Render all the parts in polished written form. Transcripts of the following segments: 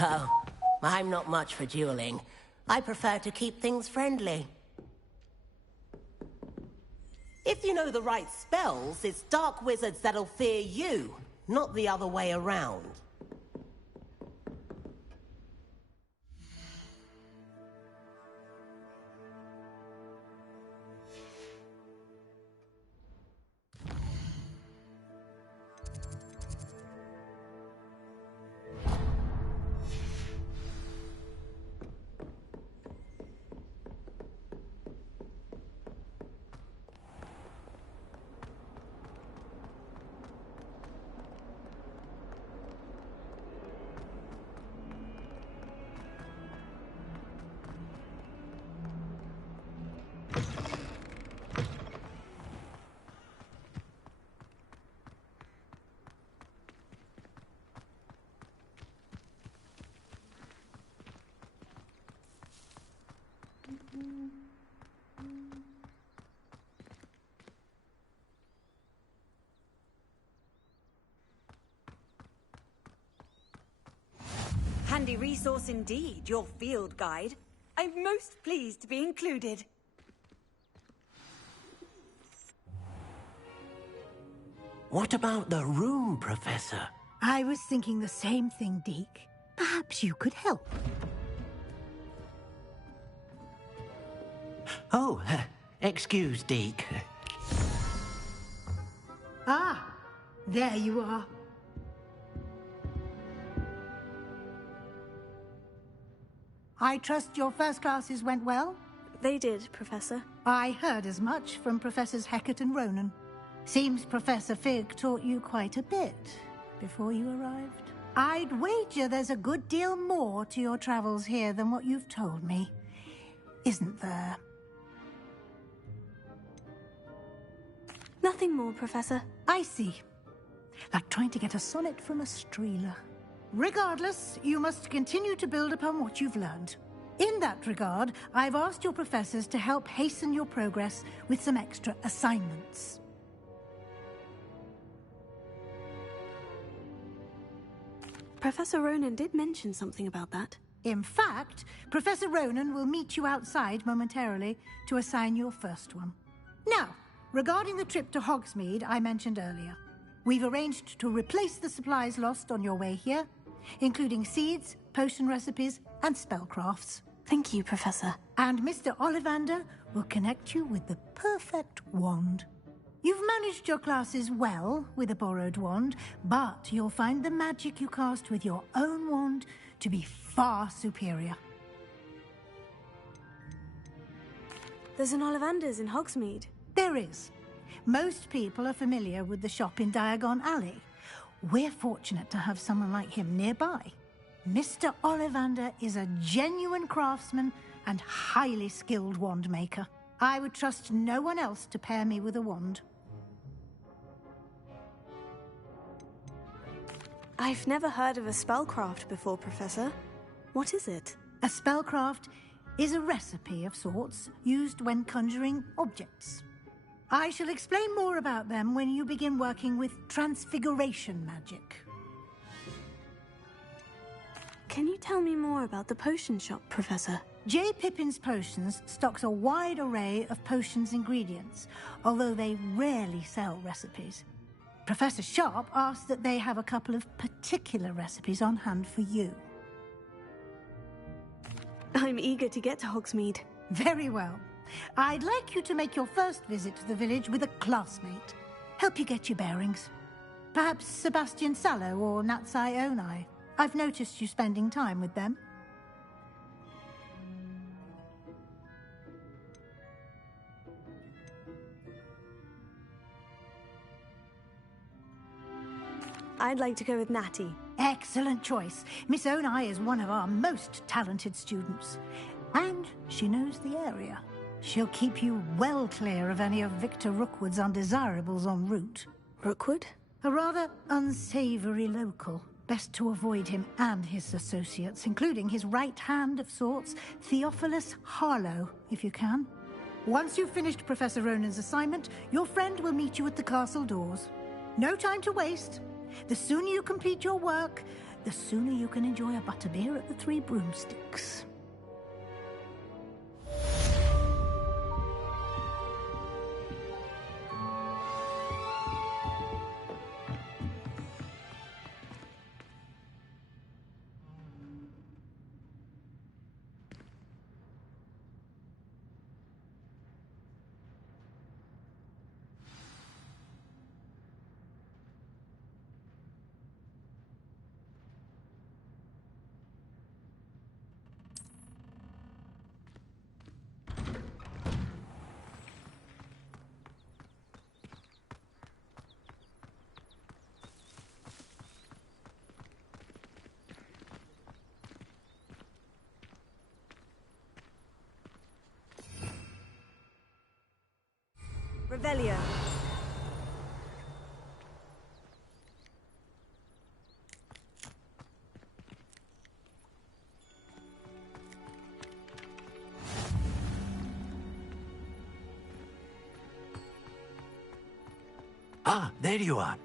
Oh, I'm not much for dueling. I prefer to keep things friendly. If you know the right spells, it's dark wizards that'll fear you, not the other way around. Handy resource indeed, your field guide. I'm most pleased to be included. What about the room, Professor? I was thinking the same thing, Deke. Perhaps you could help. Oh, excuse, Deke. Ah, there you are. I trust your first classes went well? They did, Professor. I heard as much from Professors Hecat and Ronan. Seems Professor Fig taught you quite a bit before you arrived. I'd wager there's a good deal more to your travels here than what you've told me. Isn't there? Nothing more, Professor. I see. Like trying to get a sonnet from a streeler. Regardless, you must continue to build upon what you've learned. In that regard, I've asked your professors to help hasten your progress with some extra assignments. Professor Ronan did mention something about that. In fact, Professor Ronan will meet you outside momentarily to assign your first one. Now, regarding the trip to Hogsmeade I mentioned earlier, we've arranged to replace the supplies lost on your way here, including seeds, potion recipes, and spellcrafts. Thank you, Professor. And Mr. Ollivander will connect you with the perfect wand. You've managed your classes well with a borrowed wand, but you'll find the magic you cast with your own wand to be far superior. There's an Ollivander's in Hogsmeade. There is. Most people are familiar with the shop in Diagon Alley. We're fortunate to have someone like him nearby. Mr. Ollivander is a genuine craftsman and highly skilled wand maker. I would trust no one else to pair me with a wand. I've never heard of a spellcraft before, Professor. What is it? A spellcraft is a recipe of sorts used when conjuring objects. I shall explain more about them when you begin working with transfiguration magic. Can you tell me more about the potion shop, Professor? J. Pippin's Potions stocks a wide array of potions ingredients, although they rarely sell recipes. Professor Sharp asked that they have a couple of particular recipes on hand for you. I'm eager to get to Hogsmeade. Very well. I'd like you to make your first visit to the village with a classmate. Help you get your bearings. Perhaps Sebastian Sallow or Natsai Onai. I've noticed you spending time with them. I'd like to go with Natty. Excellent choice. Miss Onai is one of our most talented students. And she knows the area. She'll keep you well clear of any of Victor Rookwood's undesirables en route. Rookwood? A rather unsavory local. Best to avoid him and his associates, including his right hand of sorts, Theophilus Harlow, if you can. Once you've finished Professor Ronan's assignment, your friend will meet you at the castle doors. No time to waste. The sooner you complete your work, the sooner you can enjoy a butterbeer at the Three Broomsticks. Revelio. Ah, there you are.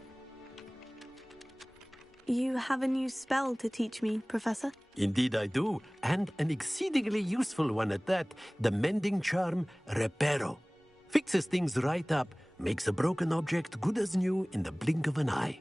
You have a new spell to teach me, Professor? Indeed I do, and an exceedingly useful one at that. The mending charm, Reparo. Fixes things right up, makes a broken object good as new in the blink of an eye.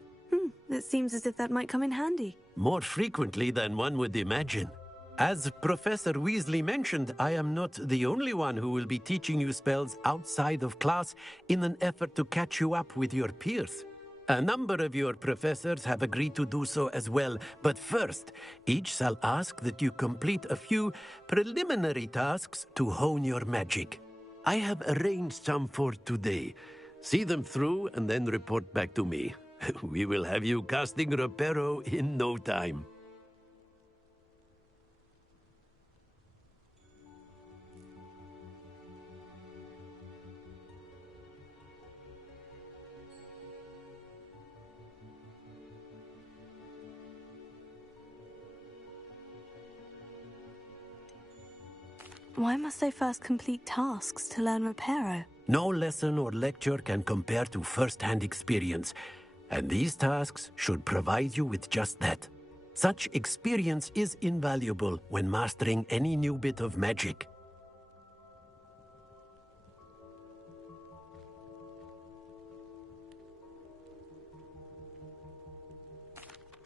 It seems as if that might come in handy. More frequently than one would imagine. As Professor Weasley mentioned, I am not the only one who will be teaching you spells outside of class in an effort to catch you up with your peers. A number of your professors have agreed to do so as well, but first, each shall ask that you complete a few preliminary tasks to hone your magic. I have arranged some for today. See them through and then report back to me. We will have you casting Reparo in no time. Why must I first complete tasks to learn Reparo? No lesson or lecture can compare to first-hand experience, and these tasks should provide you with just that. Such experience is invaluable when mastering any new bit of magic.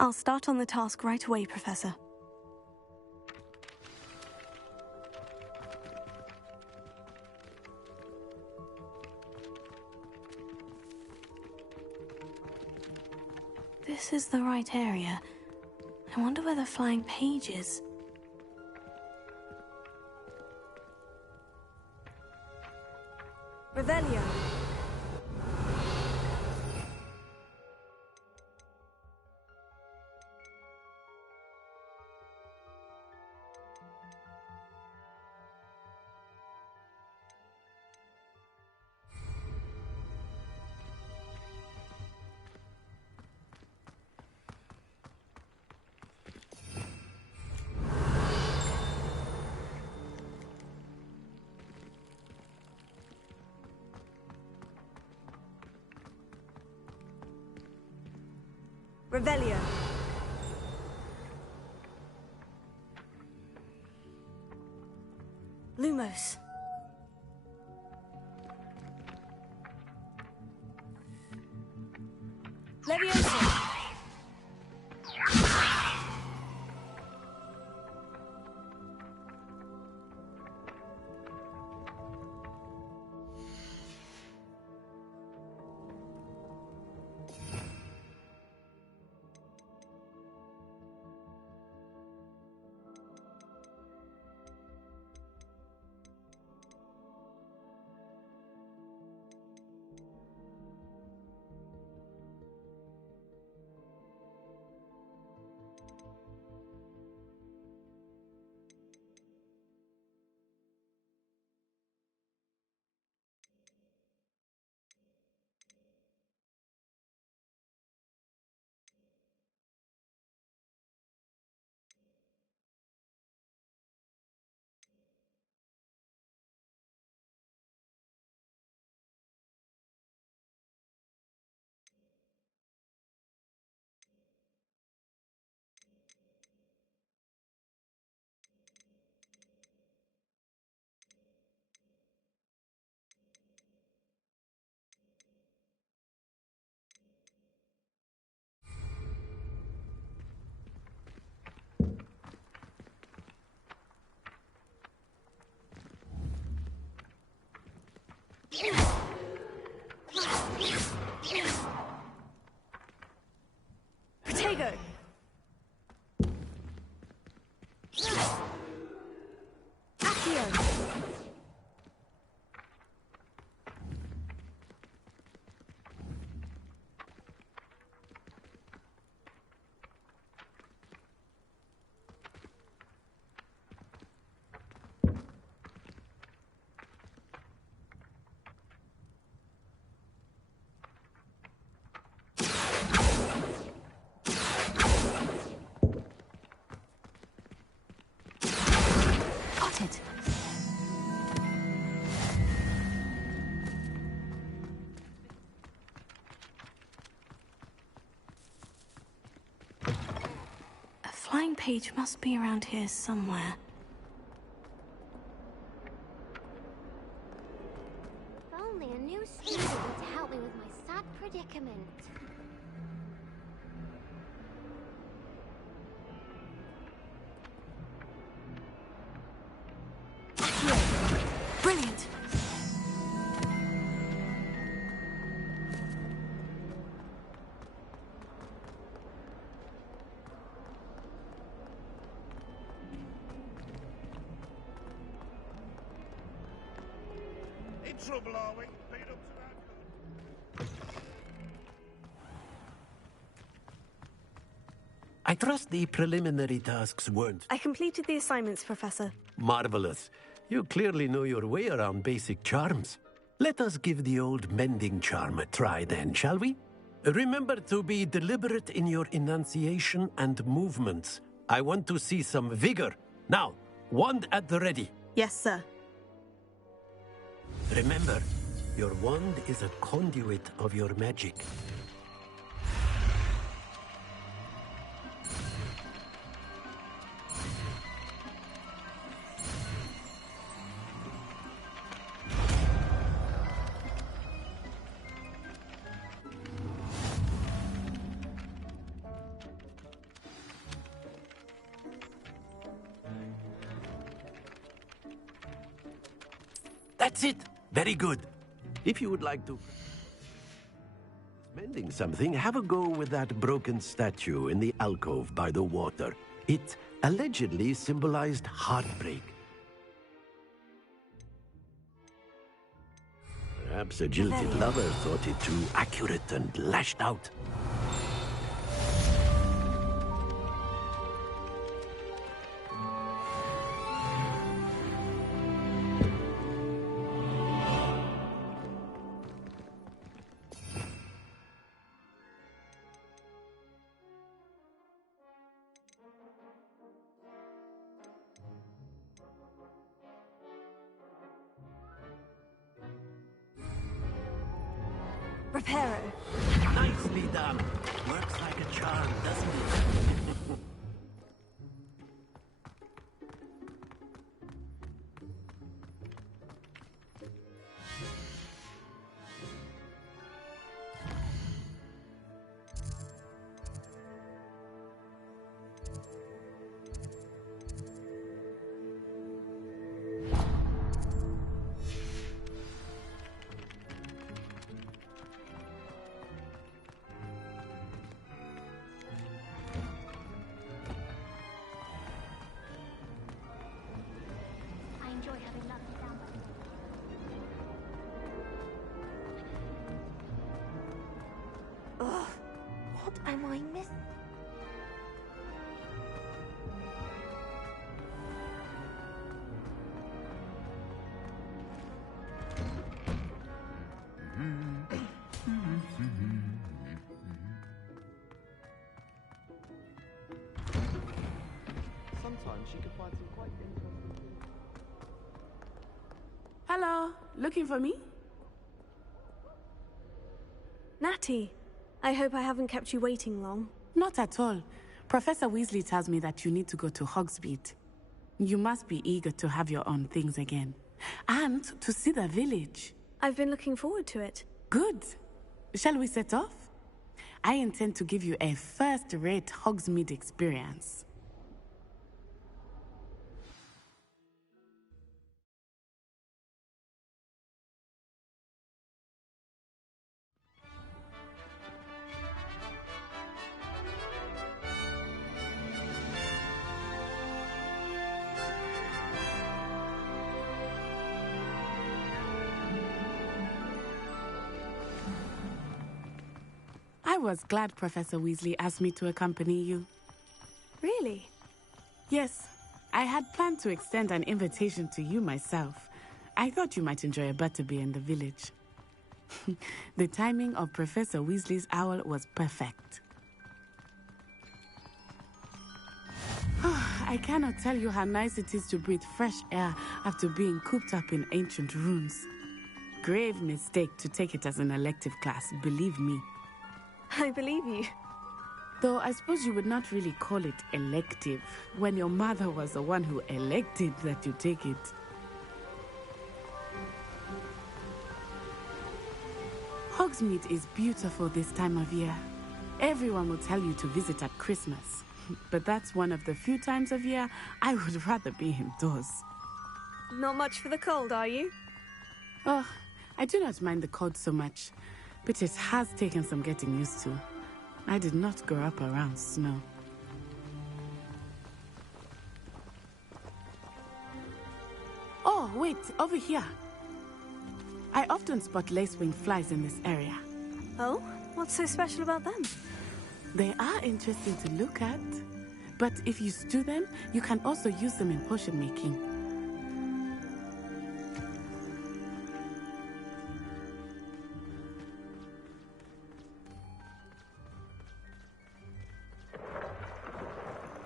I'll start on the task right away, Professor. This is the right area. I wonder where the flying page is. Revelio. Revelio. Lumos. Leviosa. Protego! Accio! Got it. A flying page must be around here somewhere. If only a new student to help me with my sad predicament. Brilliant! In trouble, are we? Been up to that good? I trust the preliminary tasks weren't I completed the assignments, Professor. marvelous. You clearly know your way around basic charms. Let us give the old mending charm a try then, shall we? Remember to be deliberate in your enunciation and movements. I want to see some vigor. Now, wand at the ready. Yes, sir. Remember, your wand is a conduit of your magic. That's it. Very good. If you would like to mending something, have a go with that broken statue in the alcove by the water. It allegedly symbolized heartbreak. Perhaps a jilted lover thought it too accurate and lashed out. Reparo. Nicely done. Works like a charm, doesn't it? I enjoy having lovely down by the Ugh, what am I missing? Sometimes she can find some quite interesting things. Hello, looking for me? Natty, I hope I haven't kept you waiting long. Not at all. Professor Weasley tells me that you need to go to Hogsmeade. You must be eager to have your own things again. And to see the village. I've been looking forward to it. Good. Shall we set off? I intend to give you a first-rate Hogsmeade experience. I was glad Professor Weasley asked me to accompany you. Really? Yes, I had planned to extend an invitation to you myself. I thought you might enjoy a butterbeer in the village. The timing of Professor Weasley's owl was perfect. I cannot tell you how nice it is to breathe fresh air after being cooped up in ancient ruins. Grave mistake to take it as an elective class, believe me. I believe you. Though I suppose you would not really call it elective when your mother was the one who elected that you take it. Hogsmeade is beautiful this time of year. Everyone will tell you to visit at Christmas. But that's one of the few times of year I would rather be indoors. Not much for the cold, are you? Oh, I do not mind the cold so much, but it has taken some getting used to. I did not grow up around snow. Oh, wait, over here. I often spot lacewing flies in this area. Oh? What's so special about them? They are interesting to look at, but if you stew them, you can also use them in potion making.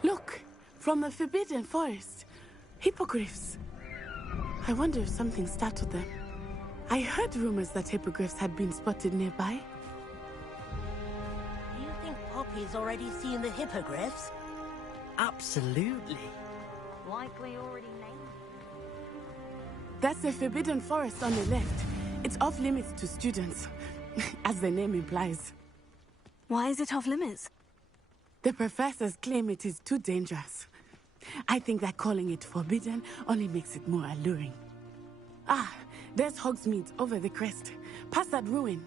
Look, from the Forbidden Forest, hippogriffs. I wonder if something startled them. I heard rumors that hippogriffs had been spotted nearby. Poppy's already seen the hippogriffs? Absolutely. Likely already named. That's the Forbidden Forest on the left. It's off limits to students, as the name implies. Why is it off limits? The professors claim it is too dangerous. I think that calling it forbidden only makes it more alluring. Ah, there's Hogsmeade over the crest. Past that ruin.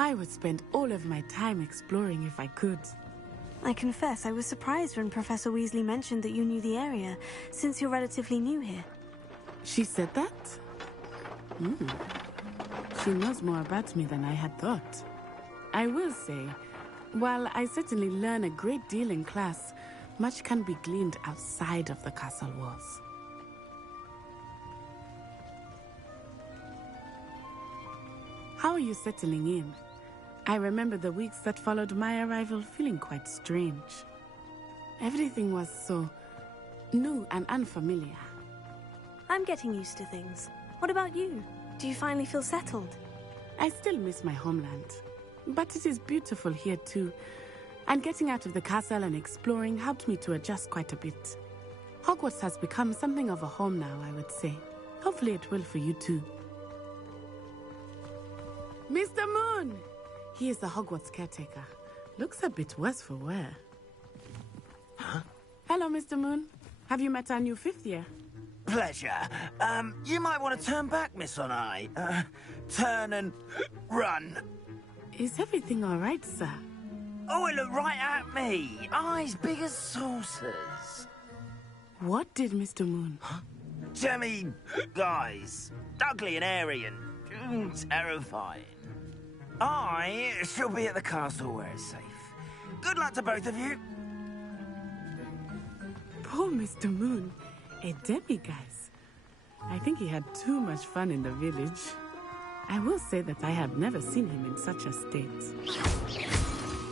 I would spend all of my time exploring if I could. I confess I was surprised when Professor Weasley mentioned that you knew the area, since you're relatively new here. She said that? She knows more about me than I had thought. I will say, while I certainly learn a great deal in class, much can be gleaned outside of the castle walls. How are you settling in? I remember the weeks that followed my arrival feeling quite strange. Everything was so new and unfamiliar. I'm getting used to things. What about you? Do you finally feel settled? I still miss my homeland, but it is beautiful here too. And getting out of the castle and exploring helped me to adjust quite a bit. Hogwarts has become something of a home now, I would say. Hopefully it will for you too. Mr. Moon! He is the Hogwarts caretaker. Looks a bit worse for wear. Huh? Hello, Mr. Moon. Have you met our new fifth year? Pleasure. You might want to turn back, Miss On-Eye. Turn and run. Is everything all right, sir? Oh, it looked right at me. Eyes big as saucers. What did Mr. Moon? Huh? Jemmy guys. Ugly and airy and terrifying. I shall be at the castle where it's safe. Good luck to both of you. Poor Mr. Moon. A demiguise. I think he had too much fun in the village. I will say that I have never seen him in such a state.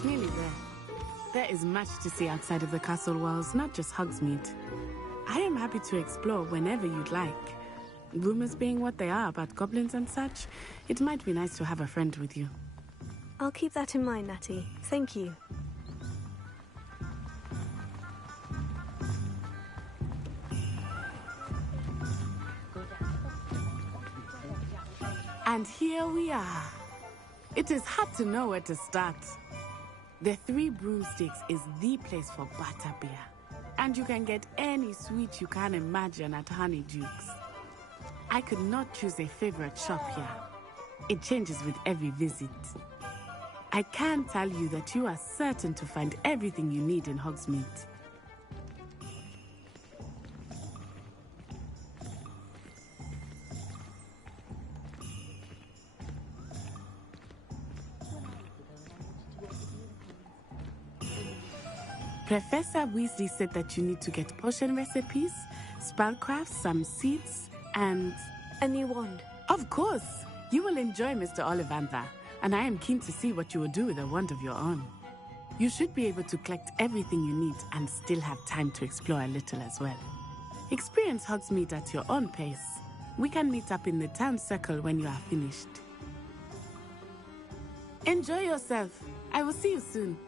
Nearly there. There is much to see outside of the castle walls, not just Hogsmeade. I am happy to explore whenever you'd like. Rumors being what they are about goblins and such, it might be nice to have a friend with you. I'll keep that in mind, Natty. Thank you. And here we are. It is hard to know where to start. The Three Broomsticks is the place for butterbeer. And you can get any sweet you can imagine at Honeydukes. I could not choose a favorite shop here. It changes with every visit. I can tell you that you are certain to find everything you need in Hogsmeade. Professor Weasley said that you need to get potion recipes, spellcrafts, some seeds, and... A new wand. Of course! You will enjoy Mr. Ollivander, and I am keen to see what you will do with a wand of your own. You should be able to collect everything you need and still have time to explore a little as well. Experience Hogsmeade at your own pace. We can meet up in the town circle when you are finished. Enjoy yourself. I will see you soon.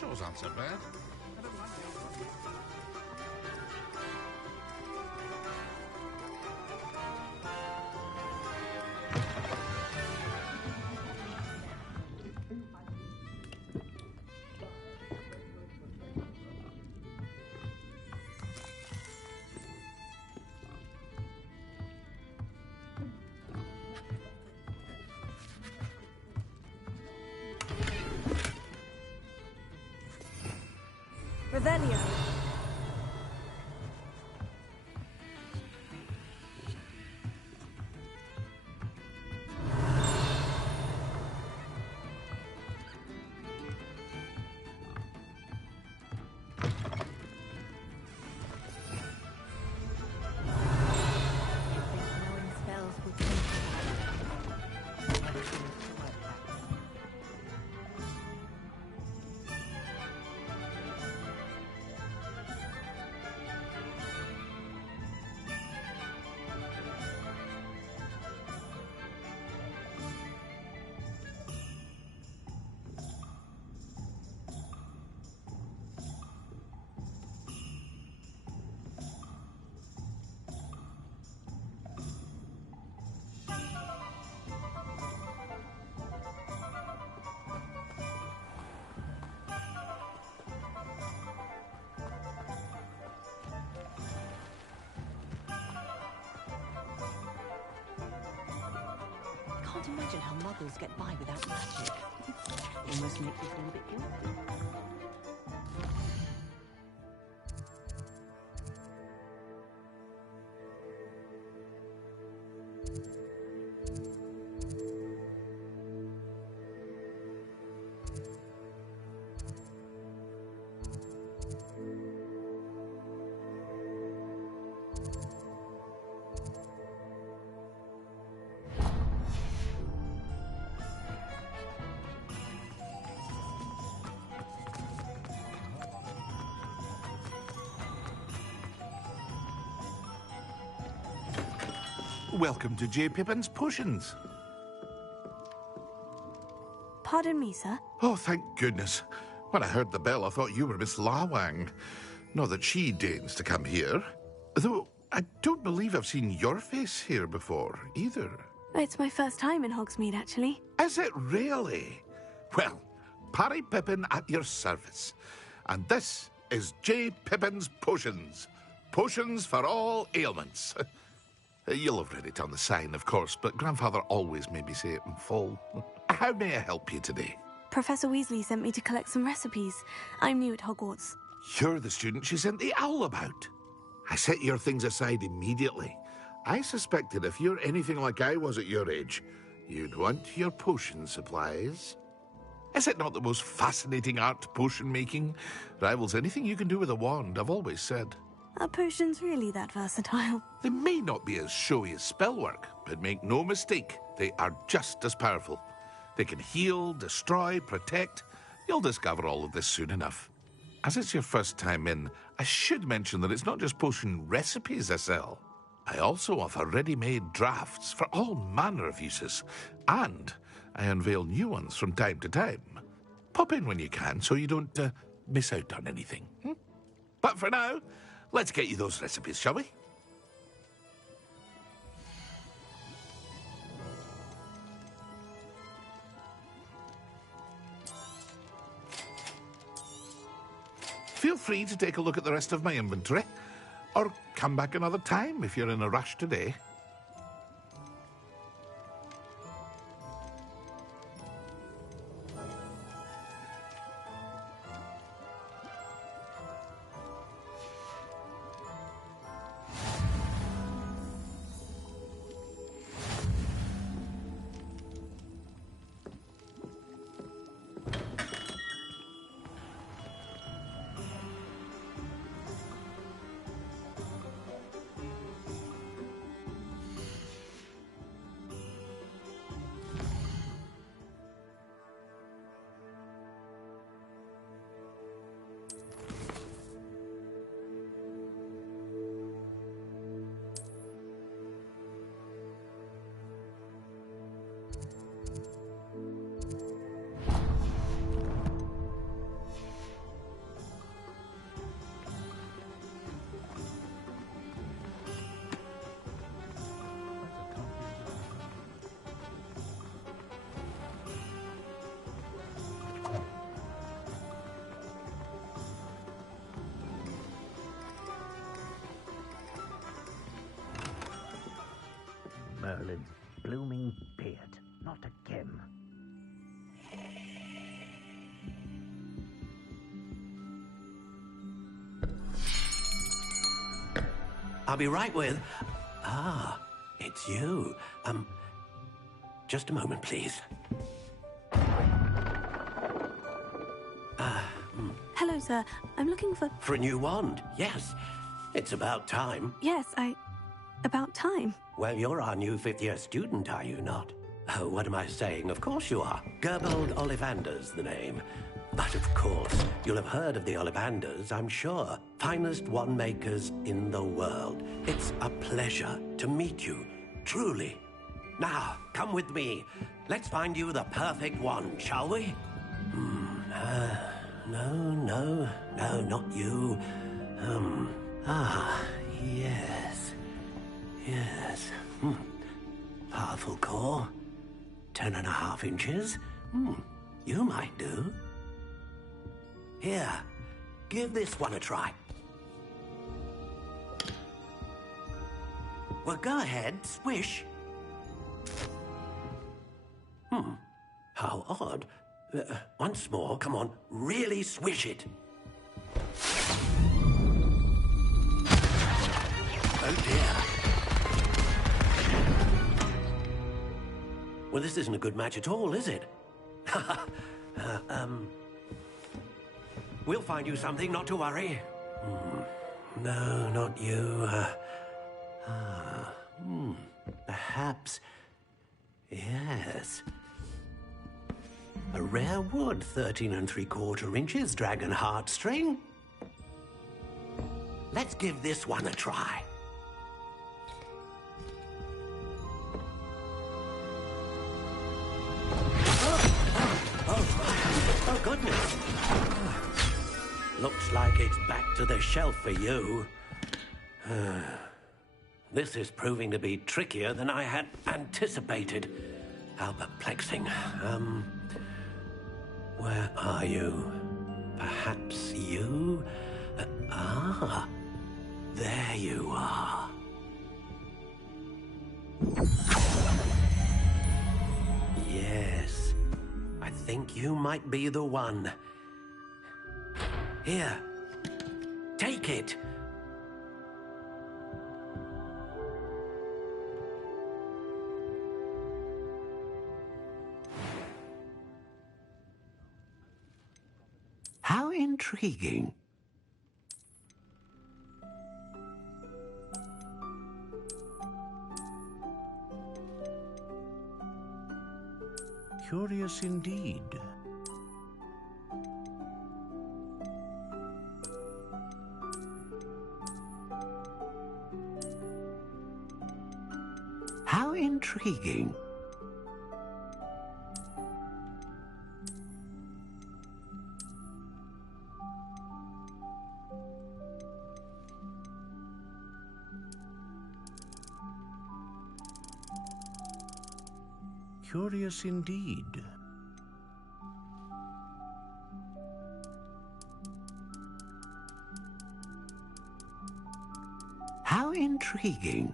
Chores aren't so bad. Revelio. Can't imagine how muggles get by without magic. Almost makes me feel a bit guilty. Welcome to J. Pippin's Potions. Pardon me, sir. Oh, thank goodness. When I heard the bell, I thought you were Miss Lawang. Not that she deigns to come here. Though I don't believe I've seen your face here before, either. It's my first time in Hogsmeade, actually. Is it really? Well, Parry Pippin at your service. And this is J. Pippin's Potions. Potions for all ailments. You'll have read it on the sign, of course, but Grandfather always made me say it in full. How may I help you today? Professor Weasley sent me to collect some recipes. I'm new at Hogwarts. You're the student she sent the owl about. I set your things aside immediately. I suspected if you're anything like I was at your age, You'd want your potion supplies. Is it not the most fascinating art, potion making? Rivals anything you can do with a wand, I've always said. Are potions really that versatile? They may not be as showy as spellwork, but make no mistake, they are just as powerful. They can heal, destroy, protect. You'll discover all of this soon enough. As it's your first time in, I should mention that it's not just potion recipes I sell. I also offer ready-made drafts for all manner of uses, and I unveil new ones from time to time. Pop in when you can so you don't miss out on anything. But for now, let's get you those recipes, shall we? Feel free to take a look at the rest of my inventory, or come back another time if you're in a rush today. Merlin's blooming beard. Not again. I'll be right with... Ah, it's you. Just a moment, please. Hello, sir. I'm looking for... For a new wand, yes. It's about time. Yes, About time. Well, you're our new fifth-year student, are you not? Oh, what am I saying? Of course you are. Gerbold Ollivander's the name. But of course, you'll have heard of the Ollivanders, I'm sure. Finest wand makers in the world. It's a pleasure to meet you, truly. Now, come with me. Let's find you the perfect wand, shall we? No, not you. Yes. Powerful core. 10.5 inches. You might do. Here, give this one a try. Well, go ahead, swish. How odd. Once more, come on, really swish it. Oh dear. Well, this isn't a good match at all, is it? We'll find you something, not to worry. No, not you. Perhaps... Yes. A rare wood, 13 3/4 inches, dragon heartstring. Let's give this one a try. Oh, goodness. Looks like it's back to the shelf for you. This is proving to be trickier than I had anticipated. How perplexing. Where are you? Perhaps you? There you are. Yes, I think you might be the one. Here, take it. intriguing. Curious indeed. How intriguing. Curious indeed. How intriguing.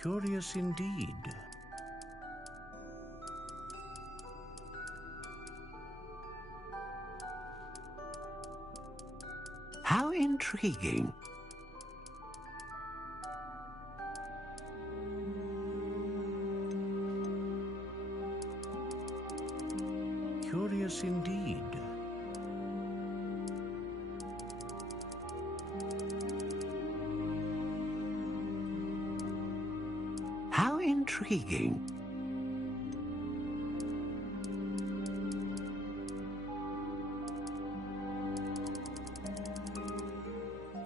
Curious indeed. How intriguing. Curious indeed. How intriguing.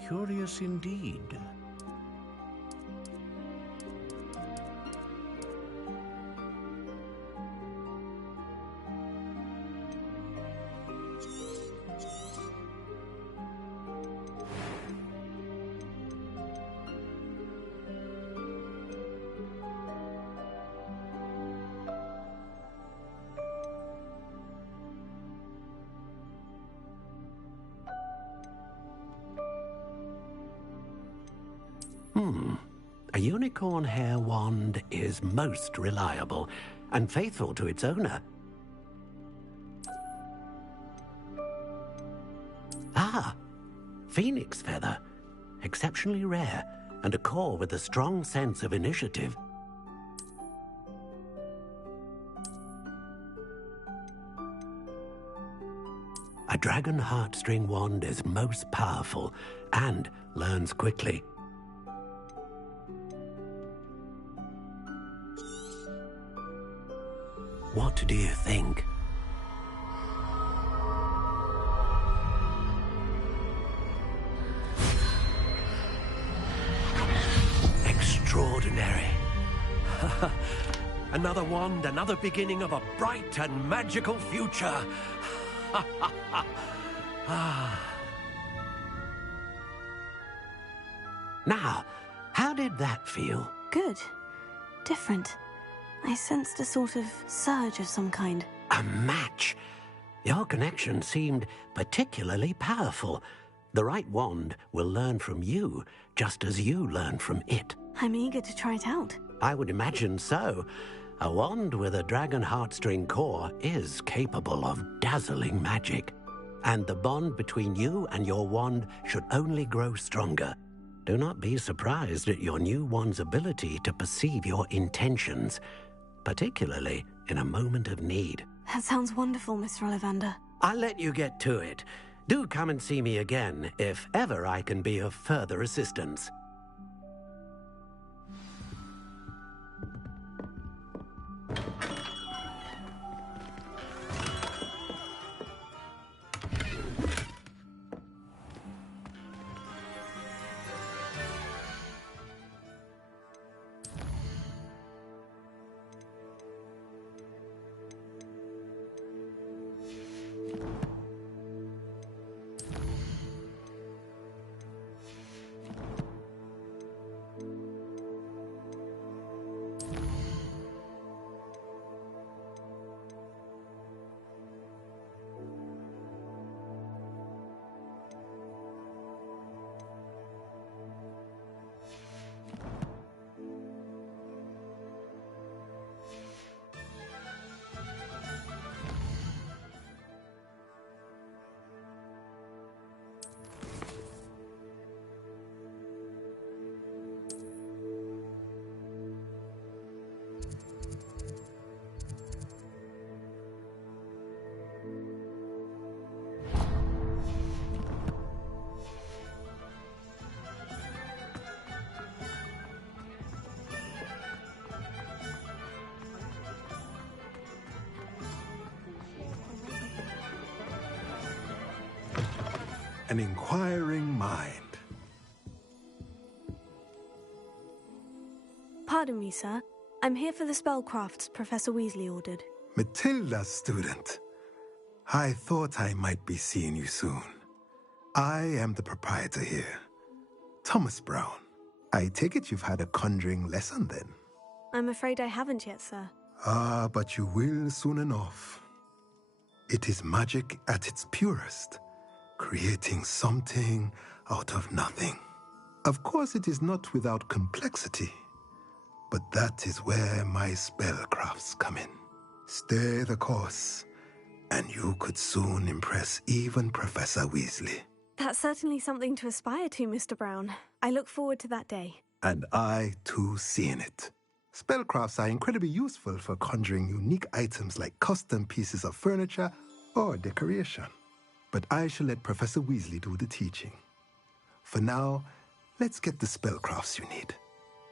Curious indeed. A unicorn hair wand is most reliable and faithful to its owner. Ah, phoenix feather. Exceptionally rare, and a core with a strong sense of initiative. A dragon heartstring wand is most powerful and learns quickly. What do you think? Extraordinary. Another wand, another beginning of a bright and magical future. Now, how did that feel? Good. Different. I sensed a sort of surge of some kind. A match? Your connection seemed particularly powerful. The right wand will learn from you, just as you learn from it. I'm eager to try it out. I would imagine so. A wand with a dragon heartstring core is capable of dazzling magic. And the bond between you and your wand should only grow stronger. Do not be surprised at your new wand's ability to perceive your intentions, particularly in a moment of need. That sounds wonderful, Mr. Ollivander. I'll let you get to it. Do come and see me again if ever I can be of further assistance. an inquiring mind. Pardon me, sir. I'm here for the spellcrafts Professor Weasley ordered. Matilda, student. I thought I might be seeing you soon. I am the proprietor here, Thomas Brown. I take it you've had a conjuring lesson then? I'm afraid I haven't yet, sir. Ah, but you will soon enough. It is magic at its purest, creating something out of nothing. Of course, it is not without complexity, but that is where my spellcrafts come in. Stay the course, and you could soon impress even Professor Weasley. That's certainly something to aspire to, Mr. Brown. I look forward to that day. And I, too, seeing it. Spellcrafts are incredibly useful for conjuring unique items like custom pieces of furniture or decoration. But I shall let Professor Weasley do the teaching. For now, let's get the spellcrafts you need.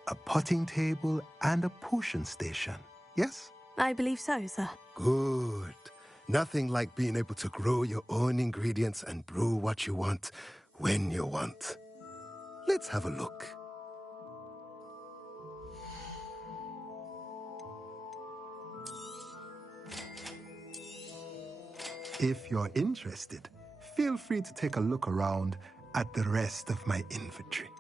A potting table and a potion station, yes? I believe so, sir. Good. Nothing like being able to grow your own ingredients and brew what you want when you want. Let's have a look. If you're interested, feel free to take a look around at the rest of my inventory.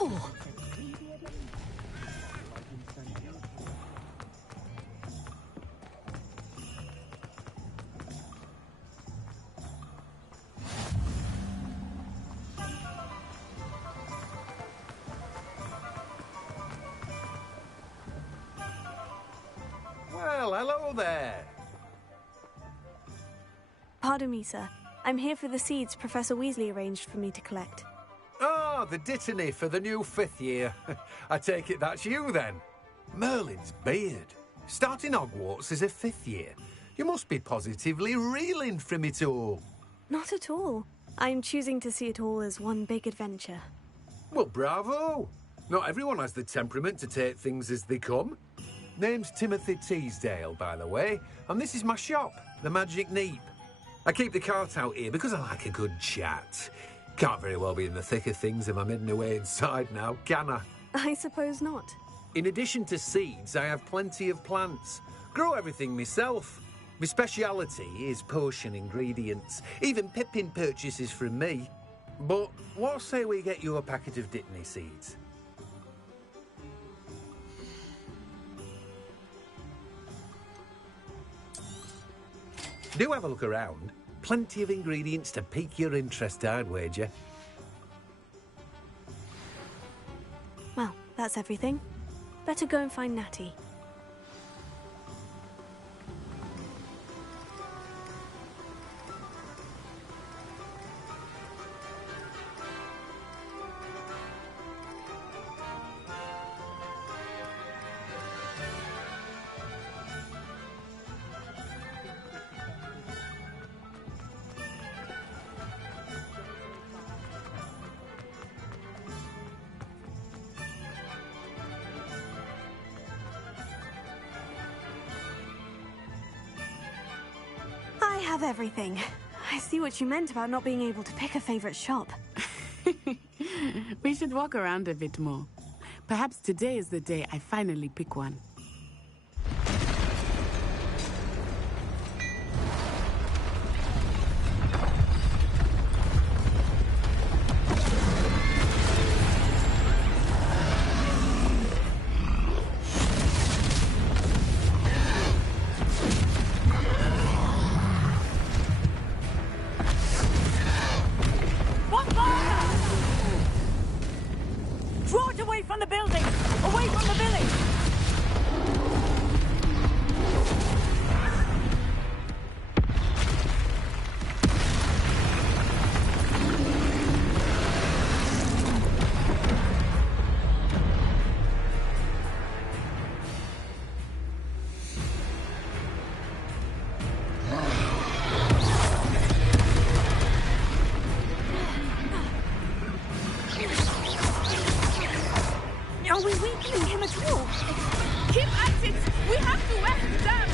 Oh! Well, hello there. Pardon me, sir. I'm here for the seeds Professor Weasley arranged for me to collect. Oh, the dittany for the new 5th year. I take it that's you, then. Merlin's beard. Starting Hogwarts as a 5th year. You must be positively reeling from it all. Not at all. I'm choosing to see it all as one big adventure. Well, bravo. Not everyone has the temperament to take things as they come. Name's Timothy Teasdale, by the way, and this is my shop, the Magic Neep. I keep the cart out here because I like a good chat. Can't very well be in the thick of things if I'm hidden away inside now, can I? I suppose not. In addition to seeds, I have plenty of plants. Grow everything myself. My speciality is potion ingredients. Even Pippin purchases from me. But what say we get you a packet of Dittany seeds? Do have a look around. Plenty of ingredients to pique your interest, I'd wager. Well, that's everything. Better go and find Natty. I have everything. I see what you meant about not being able to pick a favorite shop. We should walk around a bit more. Perhaps today is the day I finally pick one. Draw it away from the building! Away from the village! Are we weakening him at all? Keep at it! We have to whack them!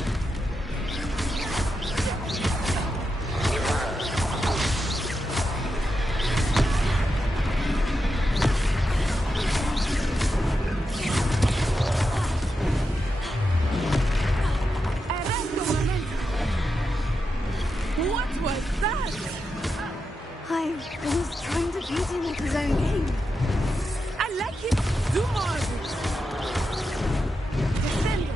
What was that? I was trying to beat him at his own game. I like it! Do more of it! Defend him!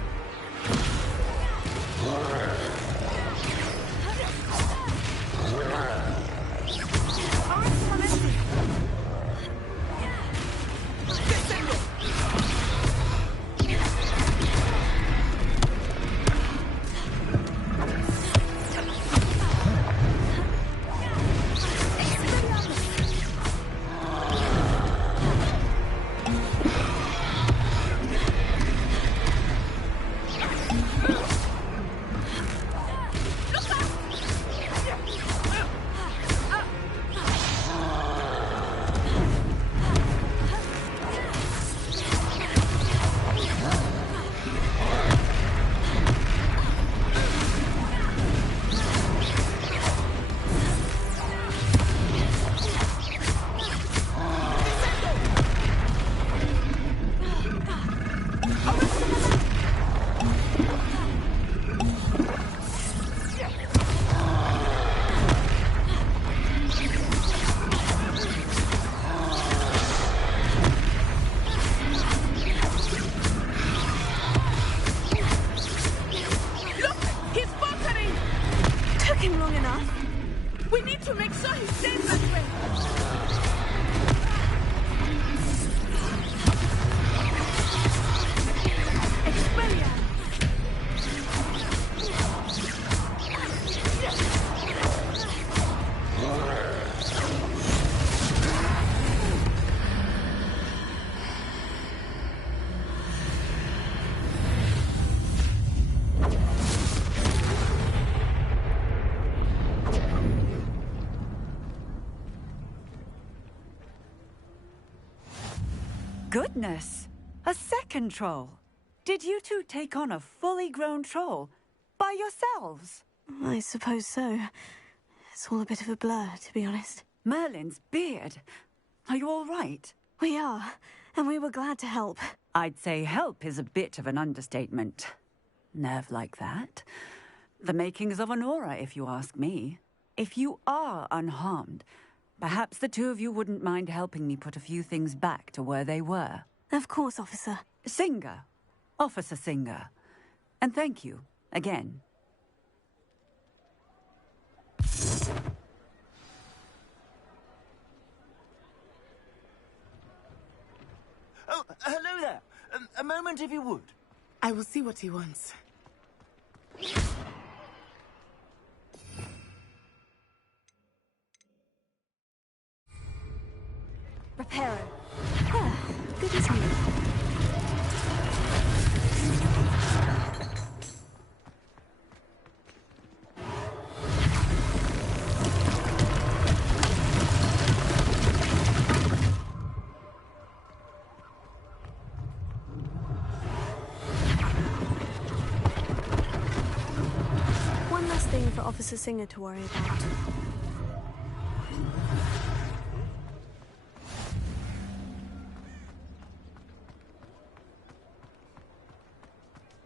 We need to make sure he stays that way. Expelia. Goodness! A second troll! Did you two take on a fully grown troll by yourselves? I suppose so. It's all a bit of a blur, to be honest. Merlin's beard. Are you all right? We are, and we were glad to help. I'd say help is a bit of an understatement. Nerve like that. The makings of an aura, if you ask me. If you are unharmed, perhaps the two of you wouldn't mind helping me put a few things back to where they were. Of course, officer. Singer. Officer Singer. And thank you, again. Oh, hello there. A moment, if you would. I will see what he wants. Reparo. Ah, good as new. One last thing for Officer Singer to worry about.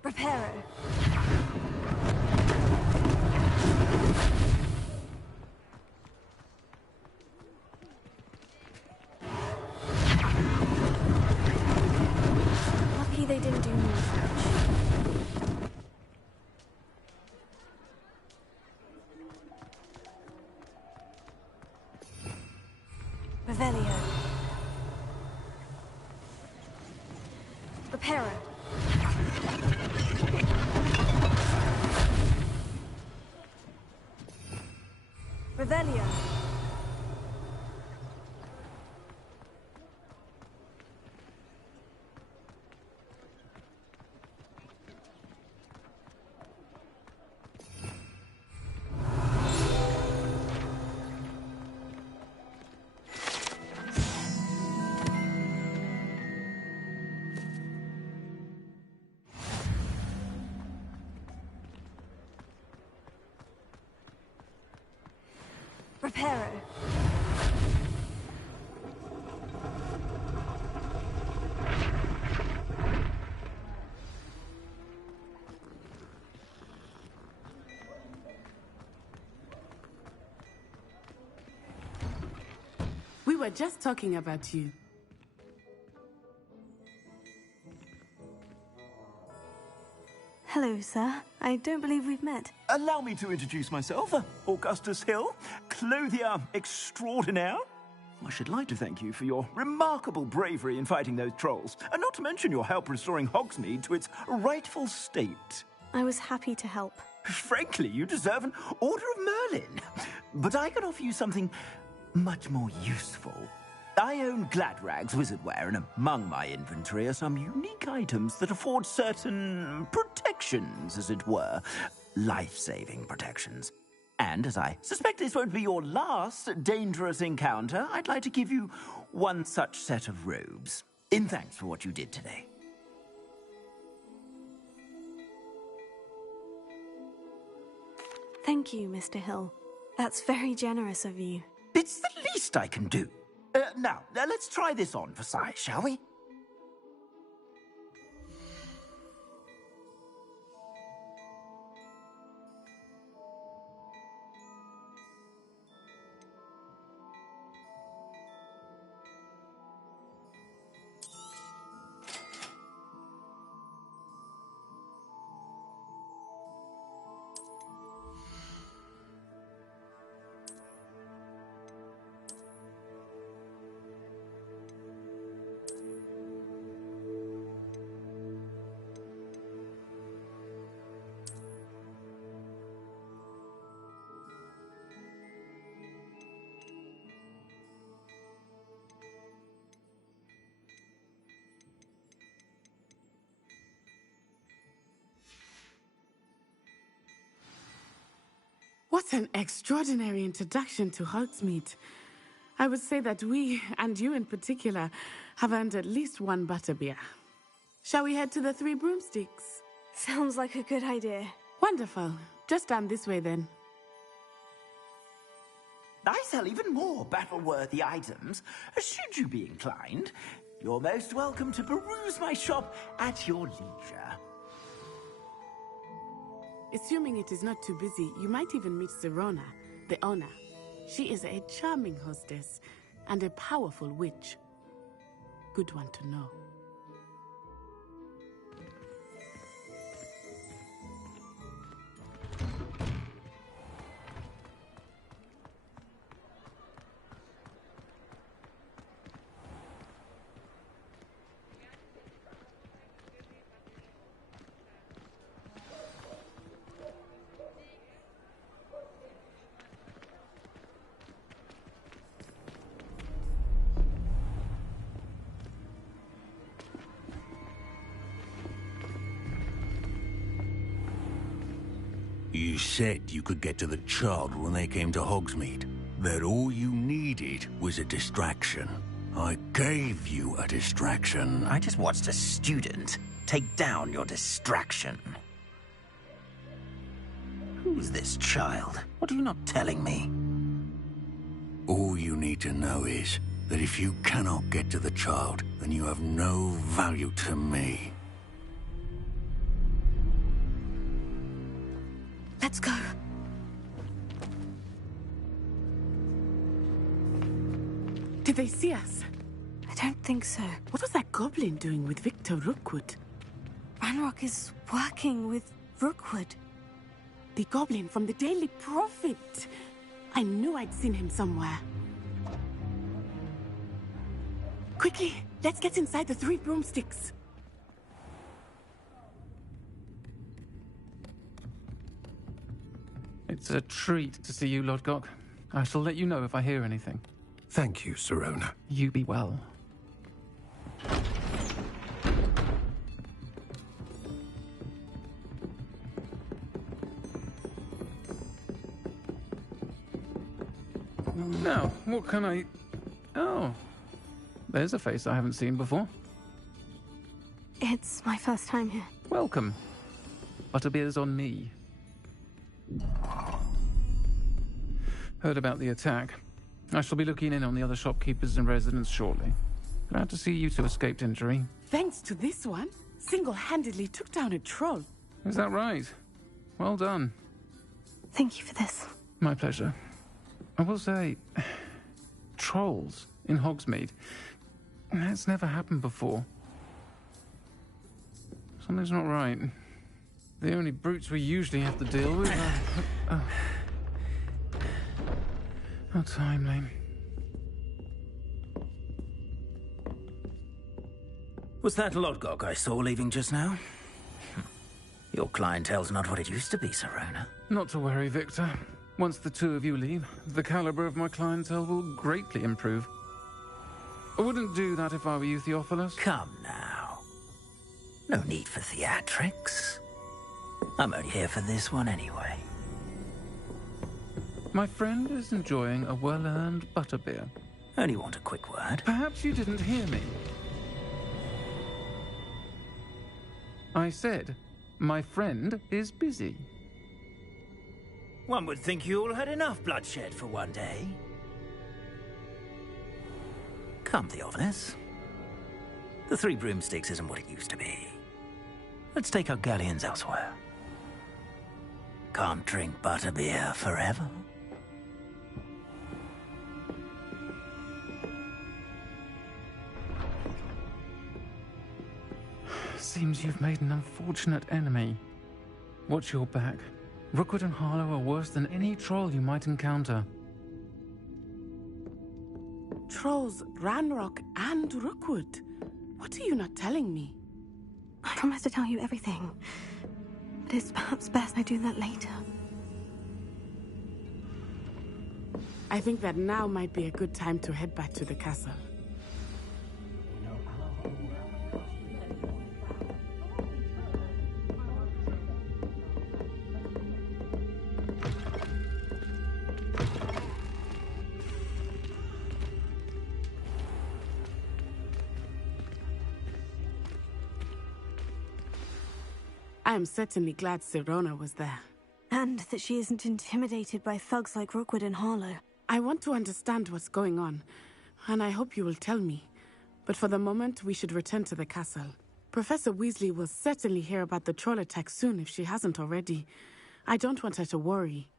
Reparo. Lucky they didn't do more damage. Revelio. Reparo. Revelio. Reparo. We were just talking about you. Hello, sir. I don't believe we've met. Allow me to introduce myself, Augustus Hill, clothier extraordinaire. I should like to thank you for your remarkable bravery in fighting those trolls, and not to mention your help restoring Hogsmeade to its rightful state. I was happy to help. Frankly, you deserve an Order of Merlin. But I can offer you something much more useful. I own Gladrag's wizardware, and among my inventory are some unique items that afford certain protections, as it were. Life-saving protections. And as I suspect this won't be your last dangerous encounter, I'd like to give you one such set of robes, in thanks for what you did today. Thank you, Mr. Hill. That's very generous of you. It's the least I can do. Now, let's try this on for size, shall we? What an extraordinary introduction to Hogsmeade. I would say that we, and you in particular, have earned at least one butterbeer. Shall we head to the Three Broomsticks? Sounds like a good idea. Wonderful. Just down this way then. I sell even more battle-worthy items. Should you be inclined, you're most welcome to peruse my shop at your leisure. Assuming it is not too busy, you might even meet Sirona, the owner. She is a charming hostess and a powerful witch. Good one to know. You said you could get to the child when they came to Hogsmeade. That all you needed was a distraction. I gave you a distraction. I just watched a student take down your distraction. Who's this child? What are you not telling me? All you need to know is that if you cannot get to the child, then you have no value to me. Let's go. Did they see us? I don't think so. What was that goblin doing with Victor Rookwood? Ranrock is working with Rookwood. The goblin from the Daily Prophet. I knew I'd seen him somewhere. Quickly, let's get inside the 3 broomsticks. It's a treat to see you, Lodgok. I shall let you know if I hear anything. Thank you, Sirona. You be well. Now, what can I... Oh, there's a face I haven't seen before. It's my first time here. Welcome. Butterbeer's on me. Heard about the attack. I shall be looking in on the other shopkeepers and residents shortly. Glad to see you two escaped injury. Thanks to this one, single-handedly took down a troll. Is that right? Well done. Thank you for this. My pleasure. I will say, trolls in Hogsmeade. That's never happened before. Something's not right. The only brutes we usually have to deal with are... How timely. Was that Lodgok I saw leaving just now? Your clientele's not what it used to be, Sirona. Not to worry, Victor. Once the two of you leave, the caliber of my clientele will greatly improve. I wouldn't do that if I were you, Theophilus. Come now. No need for theatrics. I'm only here for this one anyway. My friend is enjoying a well-earned butterbeer. Only want a quick word. Perhaps you didn't hear me. I said, my friend is busy. One would think you all had enough bloodshed for one day. Come, Theophilus. The 3 broomsticks isn't what it used to be. Let's take our galleons elsewhere. Can't drink butterbeer forever. Seems you've made an unfortunate enemy. Watch your back. Rookwood and Harlow are worse than any troll you might encounter. Trolls, Ranrock, and Rookwood. What are you not telling me? I promise to tell you everything. But it's perhaps best I do that later. I think that now might be a good time to head back to the castle. I am certainly glad Sirona was there. And that she isn't intimidated by thugs like Rookwood and Harlow. I want to understand what's going on, and I hope you will tell me. But for the moment, we should return to the castle. Professor Weasley will certainly hear about the troll attack soon if she hasn't already. I don't want her to worry.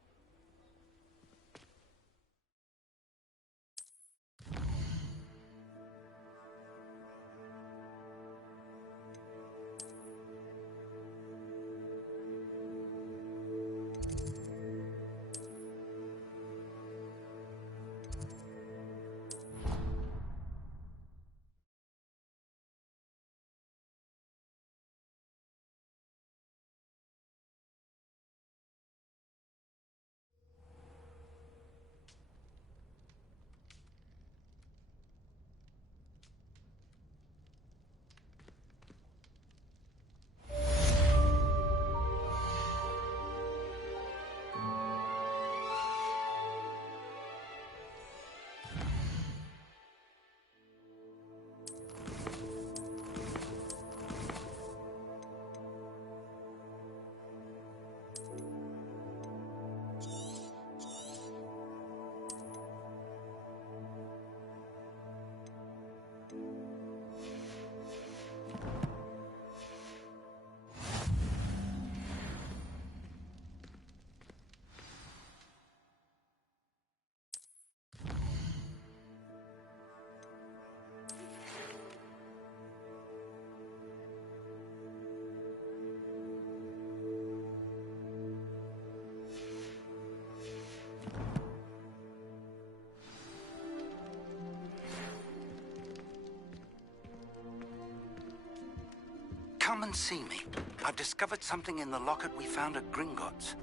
Come and see me. I've discovered something in the locket we found at Gringotts.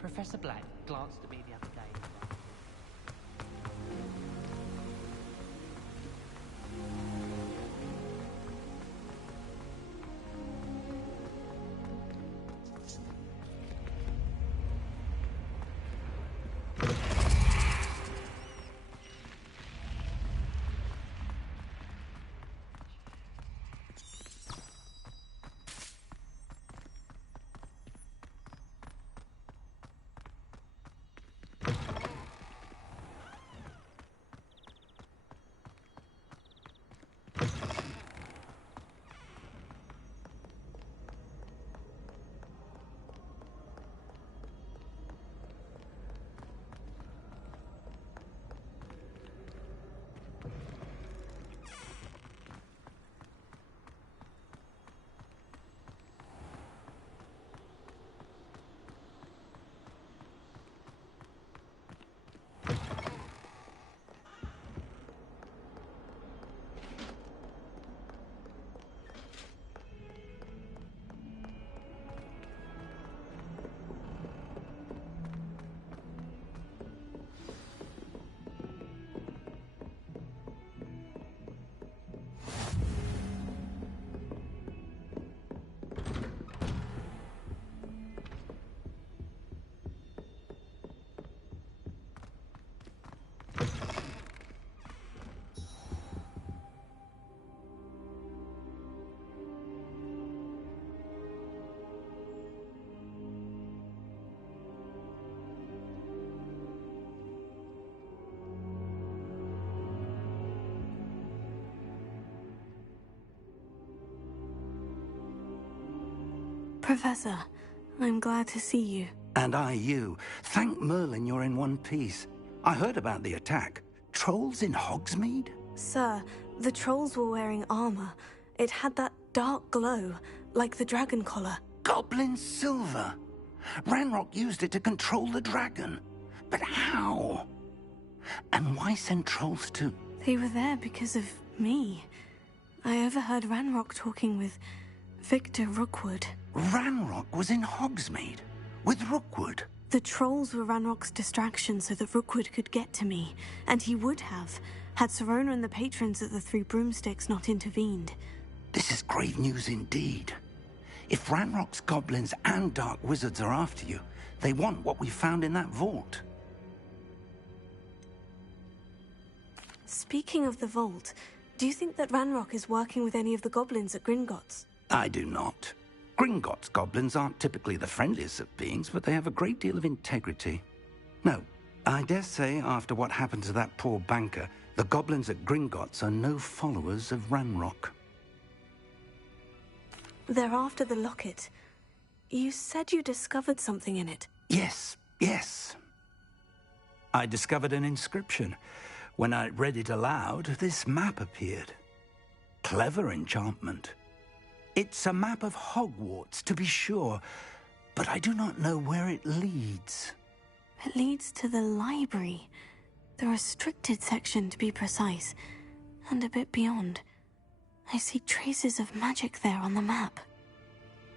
Professor Black glanced at me the other day. Professor, I'm glad to see you. And I you. Thank Merlin you're in one piece. I heard about the attack. Trolls in Hogsmeade? Sir, the trolls were wearing armor. It had that dark glow, like the dragon collar. Goblin silver. Ranrock used it to control the dragon. But how? And why send trolls to... They were there because of me. I overheard Ranrock talking with Victor Rookwood. Ranrock was in Hogsmeade with Rookwood. The trolls were Ranrock's distraction so that Rookwood could get to me, and he would have, had Sirona and the patrons at the Three Broomsticks not intervened. This is grave news indeed. If Ranrock's goblins and dark wizards are after you, they want what we found in that vault. Speaking of the vault, do you think that Ranrock is working with any of the goblins at Gringotts? I do not. Gringotts goblins aren't typically the friendliest of beings, but they have a great deal of integrity. No, I dare say after what happened to that poor banker, the goblins at Gringotts are no followers of Ranrock. They're after the locket. You said you discovered something in it. Yes. I discovered an inscription. When I read it aloud, this map appeared. Clever enchantment. It's a map of Hogwarts, to be sure, but I do not know where it leads. It leads to the library. The restricted section, to be precise, and a bit beyond. I see traces of magic there on the map.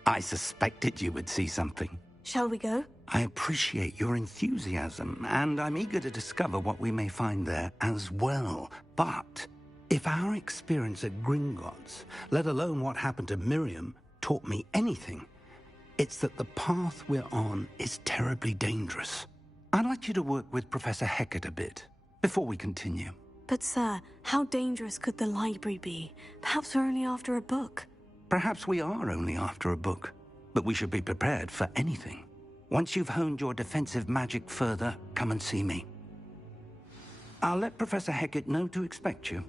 I suspected you would see something. Shall we go? I appreciate your enthusiasm, and I'm eager to discover what we may find there as well. But if our experience at Gringotts, let alone what happened to Miriam, taught me anything, it's that the path we're on is terribly dangerous. I'd like you to work with Professor Hecat a bit before we continue. But, sir, how dangerous could the library be? Perhaps we're only after a book. Perhaps we are only after a book, but we should be prepared for anything. Once you've honed your defensive magic further, come and see me. I'll let Professor Hecat know to expect you.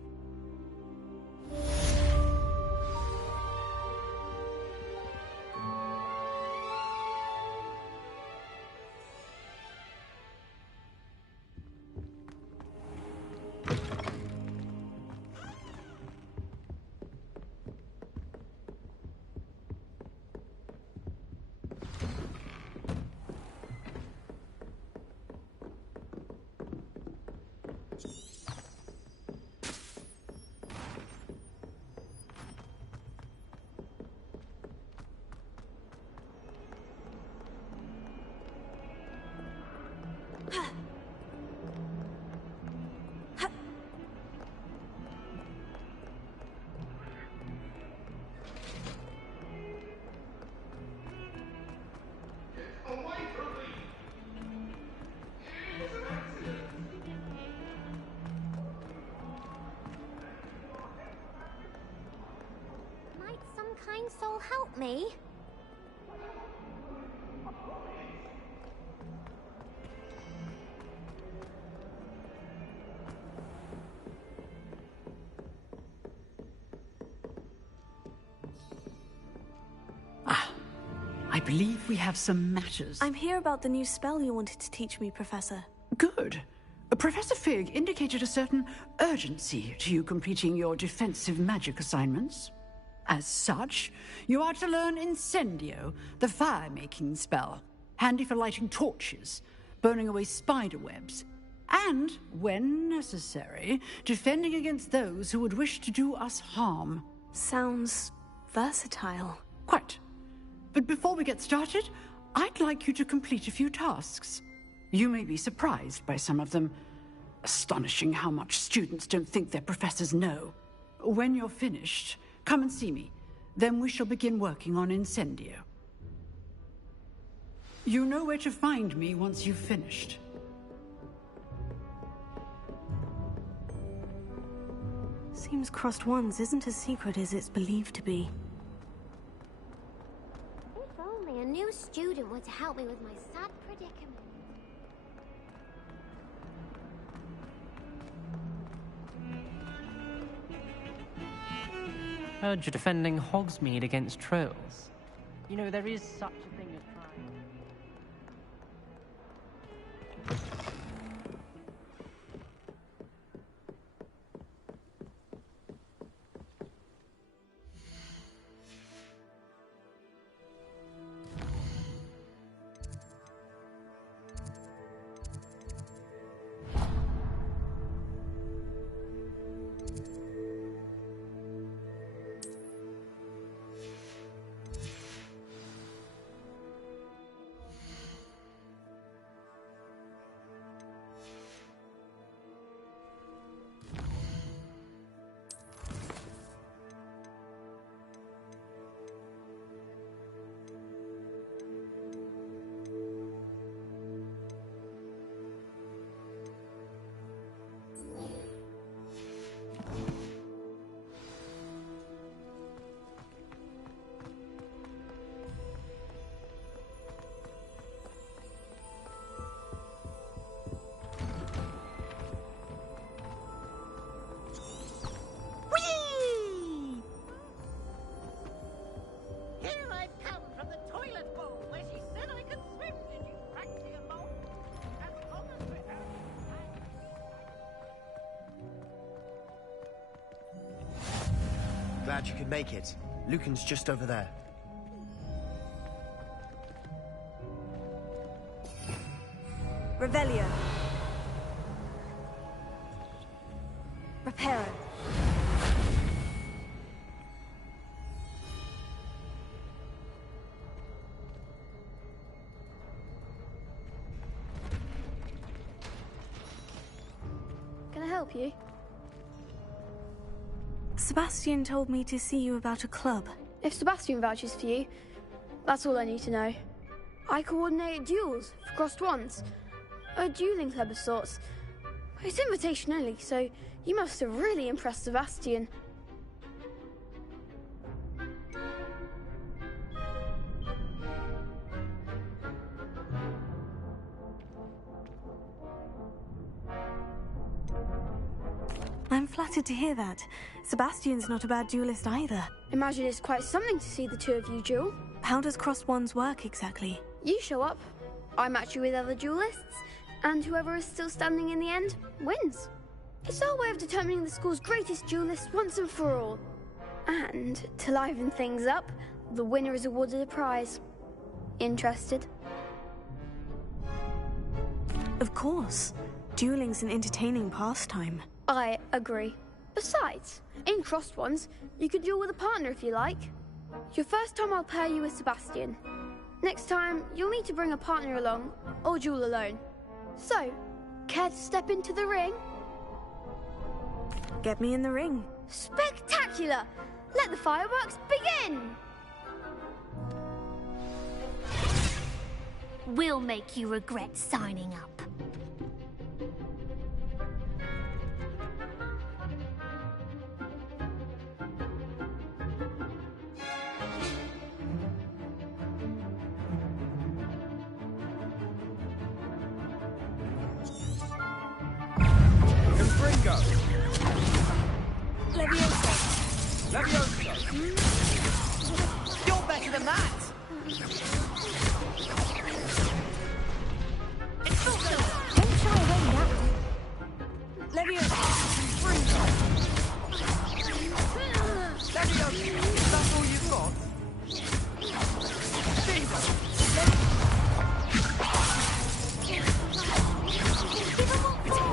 Might some kind soul help me? I believe we have some matters. I'm here about the new spell you wanted to teach me, Professor. Good. Professor Fig indicated a certain urgency to you completing your defensive magic assignments. As such, you are to learn Incendio, the fire-making spell, handy for lighting torches, burning away spider webs, and, when necessary, defending against those who would wish to do us harm. Sounds versatile. Quite. But before we get started, I'd like you to complete a few tasks. You may be surprised by some of them. Astonishing how much students don't think their professors know. When you're finished, come and see me. Then we shall begin working on Incendio. You know where to find me once you've finished. Seems crossed ones isn't as secret as it's believed to be. If only a new student were to help me with my sad predicament. Heard you're defending Hogsmeade against trolls. You know, there is such a thing as crime. glad you could make it. Lucan's just over there. Revelio. Reparo. Can I help you? Sebastian told me to see you about a club. If Sebastian vouches for you, that's all I need to know. I coordinate duels for crossed wands. A dueling club of sorts. It's invitation only, so you must have really impressed Sebastian. I'm flattered to hear that. Sebastian's not a bad duelist either. Imagine it's quite something to see the two of you duel. How does crossed wands work exactly? You show up, I match you with other duelists, and whoever is still standing in the end wins. It's our way of determining the school's greatest duelist once and for all. And to liven things up, the winner is awarded a prize. Interested? Of course. Dueling's an entertaining pastime. I agree. Besides, in crossed ones, you could duel with a partner if you like. Your first time I'll pair you with Sebastian. Next time, you'll need to bring a partner along, or duel alone. So, care to step into the ring? Get me in the ring. Spectacular! Let the fireworks begin! We'll make you regret signing up. Leviosa. Leviosa! You're better than that! It's not good! Don't shy away now. Leviosa! Leviosa! That's all you've got? Jesus! Give him what for?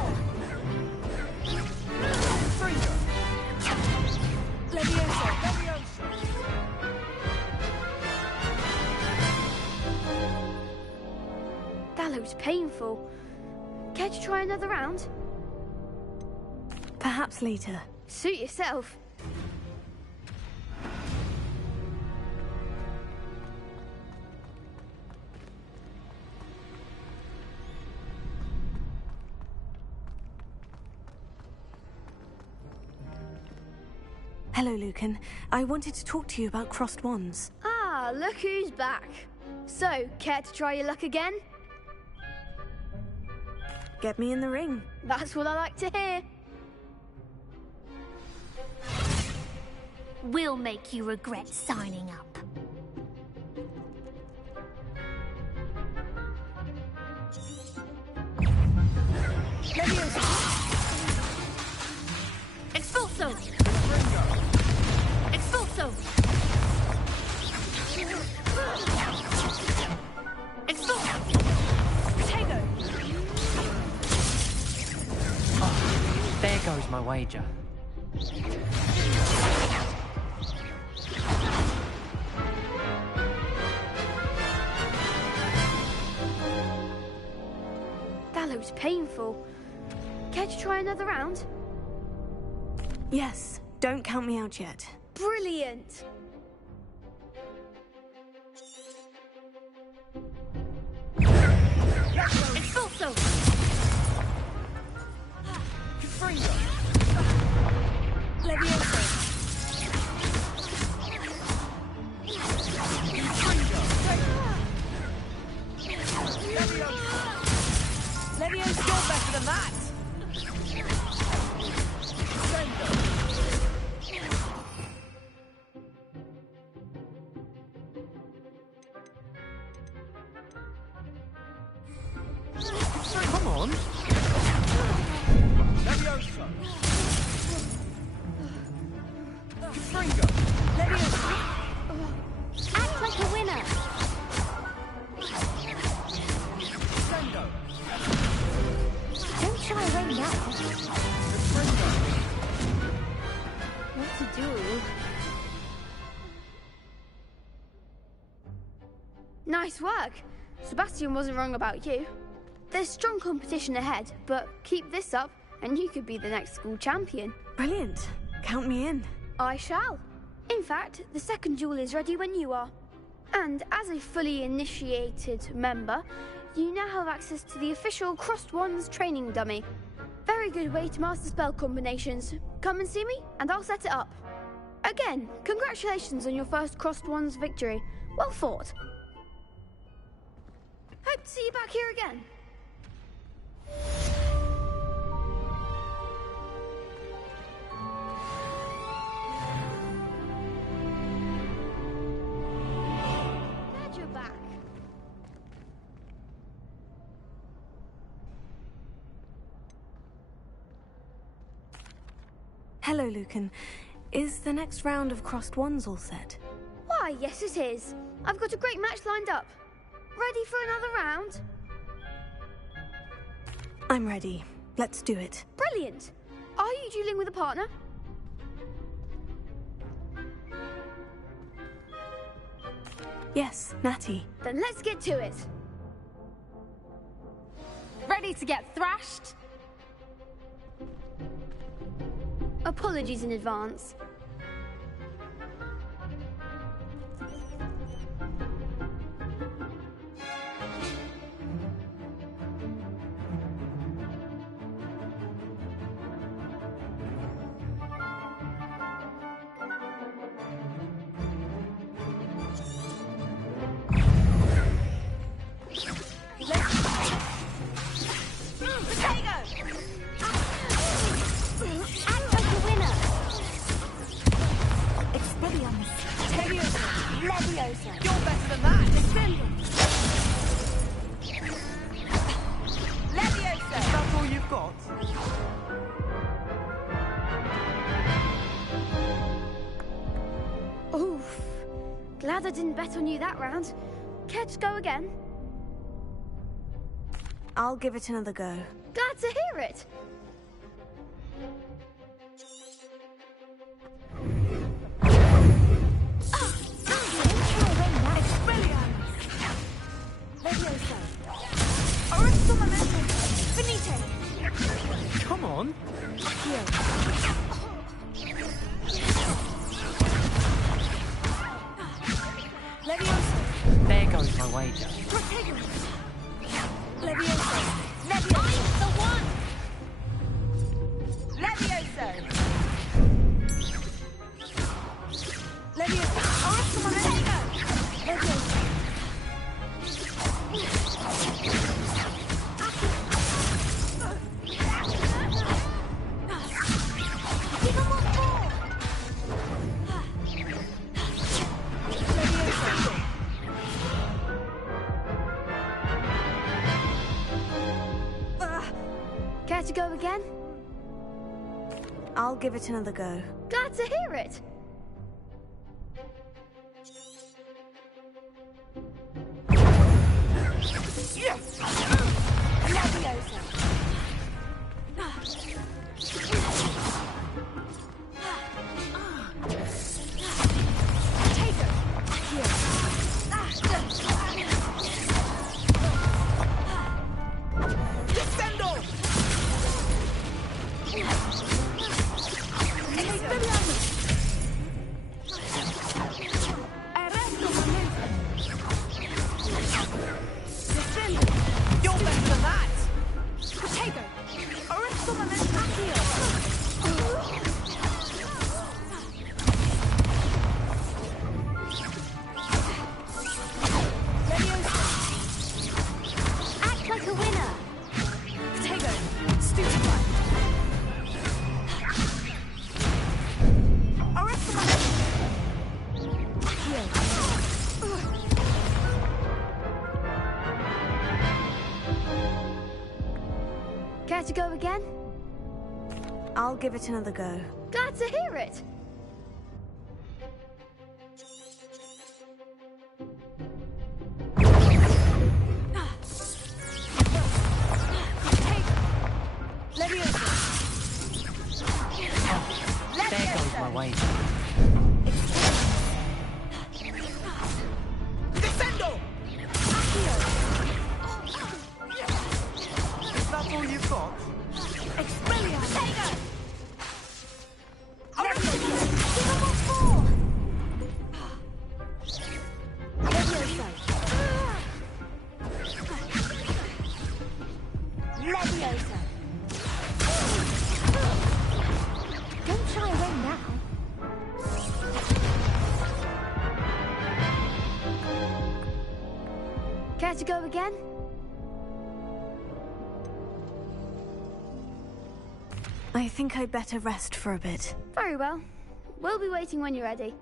Leviosa! That looks painful. Care to try another round? Perhaps later. Suit yourself. Hello, Lucan. I wanted to talk to you about crossed wands. Ah, look who's back. So, care to try your luck again? Get me in the ring. That's what I like to hear. We'll make you regret signing up. Leviosa! Expulso! Expulso! Expulso! Protego! Oh, there goes my wager. That looks painful. Care to try another round? Yes, don't count me out yet. Brilliant! Expulso! Leviosa! Leviosa, you're better than that! Come on! Leviosa! Fringo! Nice work. Sebastian wasn't wrong about you. There's strong competition ahead, but keep this up and you could be the next school champion. Brilliant. Count me in. I shall. In fact, the second duel is ready when you are. And as a fully initiated member, you now have access to the official Crossed Wands training dummy. Very good way to master spell combinations. Come and see me, and I'll set it up. Again, congratulations on your first Crossed Wands victory. Well fought. Hope to see you back here again. Glad you're back. Hello, Lucan. Is the next round of Crossed Wands all set? Why, yes it is. I've got a great match lined up. Ready for another round? I'm ready. Let's do it. Brilliant. Are you dueling with a partner? Yes, Natty. Then let's get to it. Ready to get thrashed? Apologies in advance. Oof. Glad I didn't bet on you that round. Care to go again? I'll give it another go. Glad to hear it. Come on. There goes my wager. Levioso! Levioso! The one! Levioso! Levioso! Levioso! Care to go again? I'll give it another go. Glad to hear it. Yes! Levioso! Take her! Here. Descendo! You're better than that! Potato! Arresto momento here! Act like a winner. Potato! Stupefy! Arresto momento! Here. Care to go again? I'll give it another go. Glad to hear it. Levioso! There goes my wager. Descendo! Care to go again? I think I'd better rest for a bit. Very well. We'll be waiting when you're ready.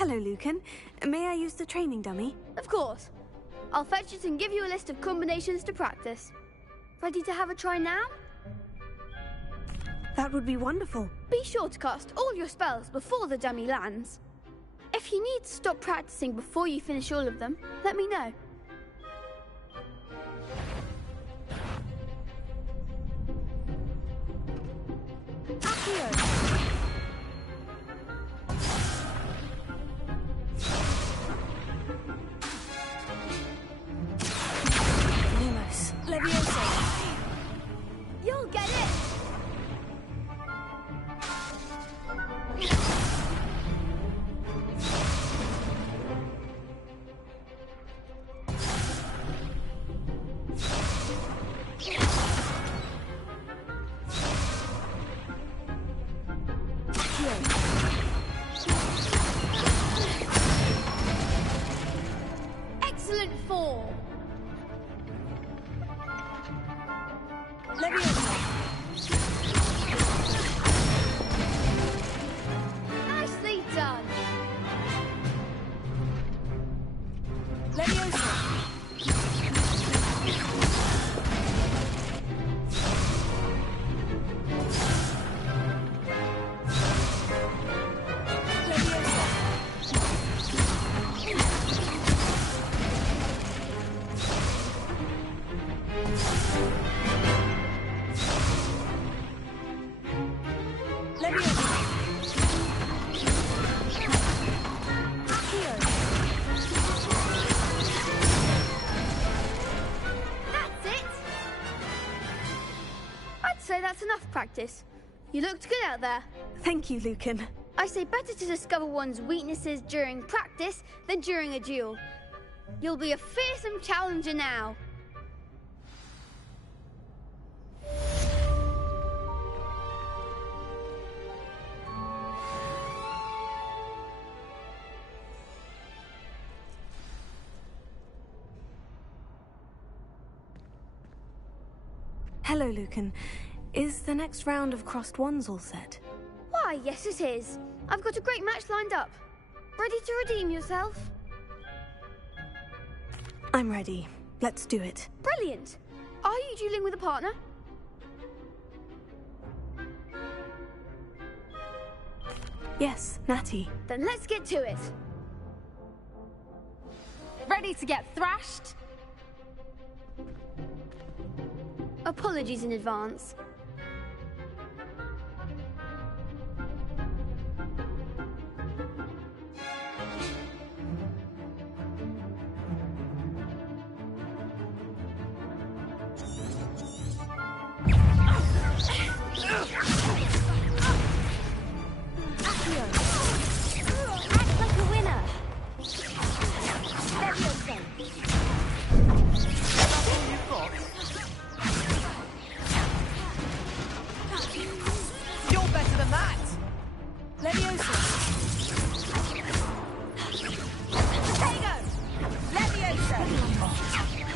Hello, Lucan. May I use the training dummy? Of course. I'll fetch it and give you a list of combinations to practice. Ready to have a try now? That would be wonderful. Be sure to cast all your spells before the dummy lands. If you need to stop practicing before you finish all of them, let me know. Lumos. Leviosa. You'll get it! Excellent form! Nicely done! That's it! I'd say that's enough practice. You looked good out there. Thank you, Lucan. I say better to discover one's weaknesses during practice than during a duel. You'll be a fearsome challenger now. Hello, Lucan. Is the next round of crossed wands all set? Why, yes it is. I've got a great match lined up. Ready to redeem yourself? I'm ready. Let's do it. Brilliant! Are you dueling with a partner? Yes, Natty. Then let's get to it. Ready to get thrashed? Apologies in advance. Act like a winner. You're better than that! Leviosa. Potato! Leviosa!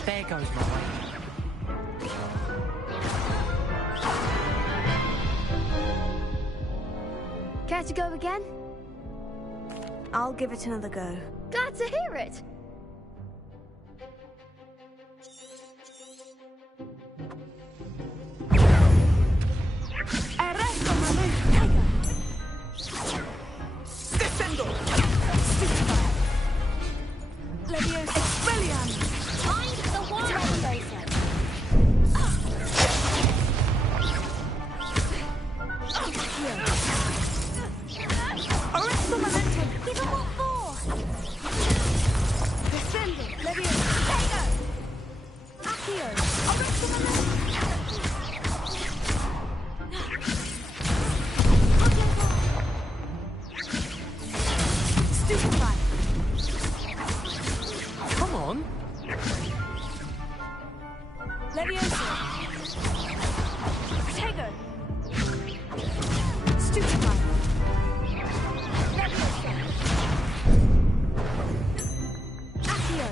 There goes my way. Care to go again? I'll give it another go. Glad to hear it. Descendo! Leviosa. Expelliarmus. Find the one. Arresto momentum. Give him what for. Descendo. Leviosa. Accio. Arresto momentum. Stupefy. Come on. Leviosa. Protego. Stupefy. Leviosa. Accio.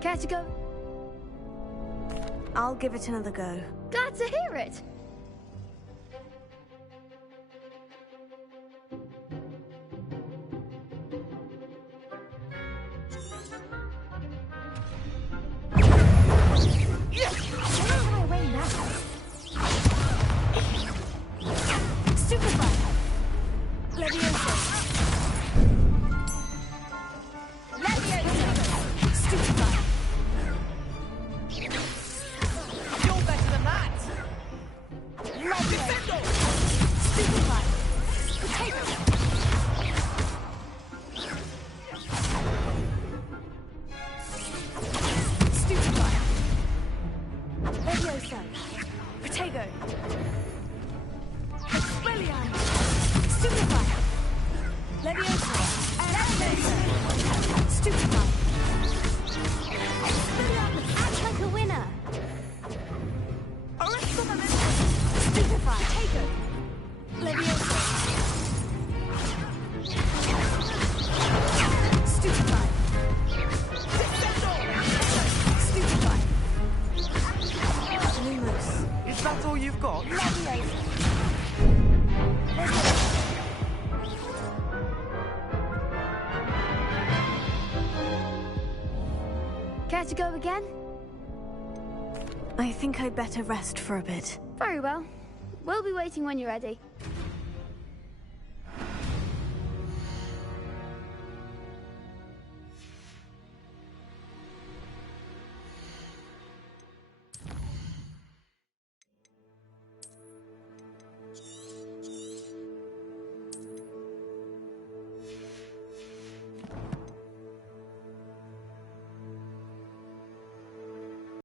Care to go? I'll give it another go. Glad to hear it. Potato! Leviosa! Stupefy! Stupefy! Lumos! Is that all you've got? Leviosa! Care to go again? I think I'd better rest for a bit. Very well. We'll be waiting when you're ready.